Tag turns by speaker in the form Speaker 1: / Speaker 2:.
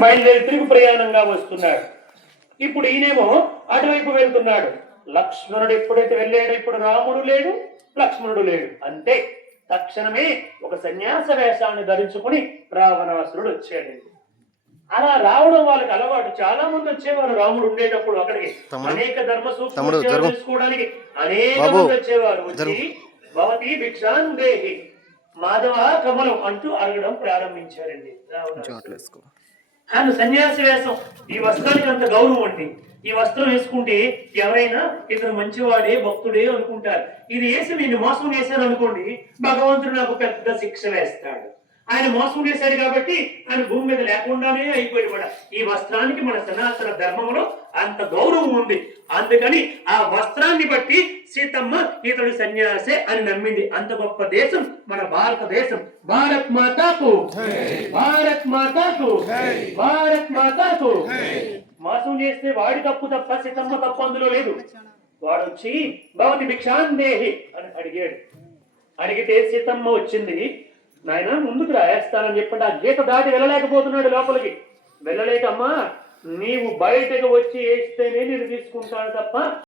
Speaker 1: బయలుదేరి తిరుగు ప్రయాణంగా వస్తున్నాడు. ఇప్పుడు ఈయనేమో అటువైపు వెళ్తున్నాడు. లక్ష్మణుడు ఎప్పుడైతే వెళ్ళాడో ఇప్పుడు రాముడు లేడు లక్ష్మణుడు లేడు. అంతే. తక్షణమే ఒక సన్యాస వేషాన్ని ధరించుకుని రావణాసురుడు వచ్చాడు. అలా రావడం వాళ్ళకి అలవాటు. చాలా మంది వచ్చేవారు రాముడు ఉండేటప్పుడు అక్కడికి. అనేక ధర్మ సూక్ష్మాలు. తెలుసుకోవడానికి అనేక మంది వచ్చేవారు. వచ్చి. భవతి భిక్షాన్ దేహి. మాధవ కమలం అంటూ అడగడం ప్రారంభించారండి రావణాసురుడు.
Speaker 2: అట్లా
Speaker 1: సన్యాసి వేషం. ఈ వస్త్రానికి అంత గౌరవం అండి. ఈ వస్త్రం వేసుకుంటే ఎవరైనా ఇతను మంచివాడే భక్తుడే అనుకుంటారు. ఇది వేసి నేను మోసం చేశాను అనుకోండి భగవంతుడు నాకు పెద్ద శిక్ష వేస్తాడు. ఆయన మోసం చేశాడు కాబట్టి ఆయన భూమి మీద లేకుండానే అయిపోయాడు కూడా. ఈ వస్త్రానికి మన సనాతన ధర్మంలో అంత గౌరవం ఉంది. అందుకని ఆ వస్త్రాన్ని బట్టి సీతమ్మ ఇతడు సన్యాసే అని నమ్మింది. అంత గొప్ప దేశం మన భారతదేశం. భారత్ మాతాకు. భారత్ మాతాకు. భారత్ మాతాకు. మోసం చేస్తే వాడి తప్పు తప్ప సీతమ్మ తప్పు అందులో లేదు. వాడు వచ్చి భవతి భిక్షాందేహి అని అడిగాడు. అడిగితే సీతమ్మ వచ్చింది. నాయన ముందుకు రాయేస్తానని చెప్పండి. ఆ గీత దాటి వెళ్ళలేకపోతున్నాడు లోపలికి. వెళ్ళలేకమ్మా నీవు బయటకు వచ్చి వేస్తేనే నేను తీసుకుంటాను తప్ప